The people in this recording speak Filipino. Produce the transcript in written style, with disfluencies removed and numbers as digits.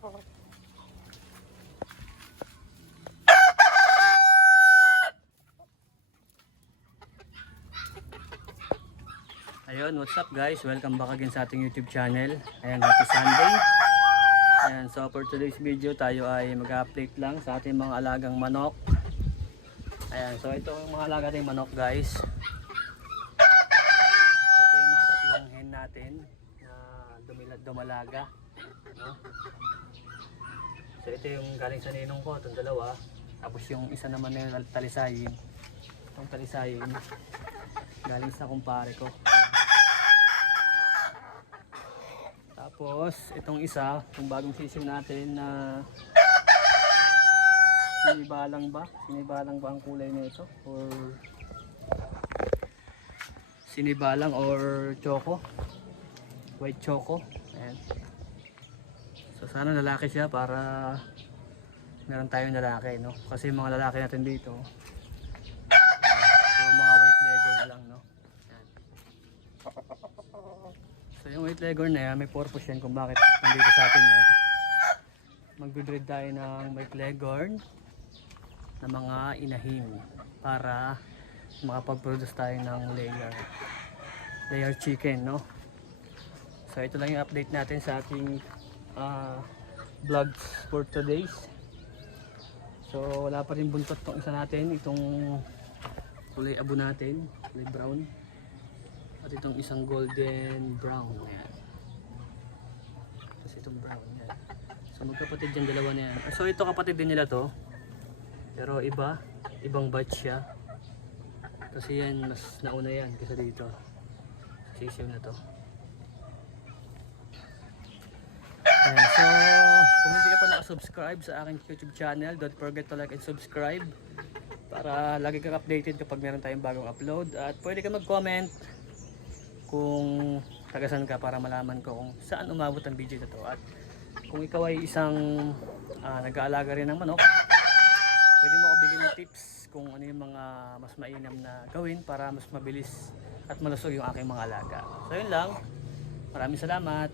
Ayun, what's up guys? Welcome back again sa ating YouTube channel. Ayan, happy Sunday. Ayan, so for today's video tayo ay mag-update lang sa ating mga alagang manok. Ayan, so ito yung mga alaga nating manok guys. Ito yung mga tatlong hen natin na dumalaga. No? So ito yung galing sa ninong ko, itong dalawa. Tapos yung isa naman na yung talisayin. Itong talisayin galing sa kumpare ko. Tapos itong isa, itong bagong sisiw natin na sinibalang ba? Sinibalang ba ang kulay nito? Or sinibalang or choco? White choco. Ayan. So sana lalaki siya para meron tayong lalaki, no? Kasi yung mga lalaki natin dito mga white leghorn lang, no? Ayan. So yung white leghorn na yan, may purpose yan kung bakit nandito sa atin yun. Mag-breed tayo ng white leghorn na mga inahin para makapag-produce tayo ng layer chicken, no? So ito lang yung update natin sa ating vlogs for today's. So wala pa rin buntot tong isa natin, itong kulay abo natin, kulay brown, at itong isang golden brown. Ayan. Kasi itong brown yan. So magkapatid yung dalawa na yan. So ito kapatid din nila to, pero ibang batch siya. Kasi yan mas nauna yan kaysa dito. Sisiw na to. Ayan, so kung hindi ka pa nakasubscribe sa aking YouTube channel, don't forget to like and subscribe para lagi kang updated kapag meron tayong bagong upload. At pwede ka mag-comment kung tagasan ka para malaman ko kung saan umabot ang video na to. At kung ikaw ay isang nag-aalaga rin ng manok, pwede mo ako bigyan ng tips kung ano yung mga mas mainam na gawin para mas mabilis at malusog yung aking mga alaga. So yun lang, maraming salamat.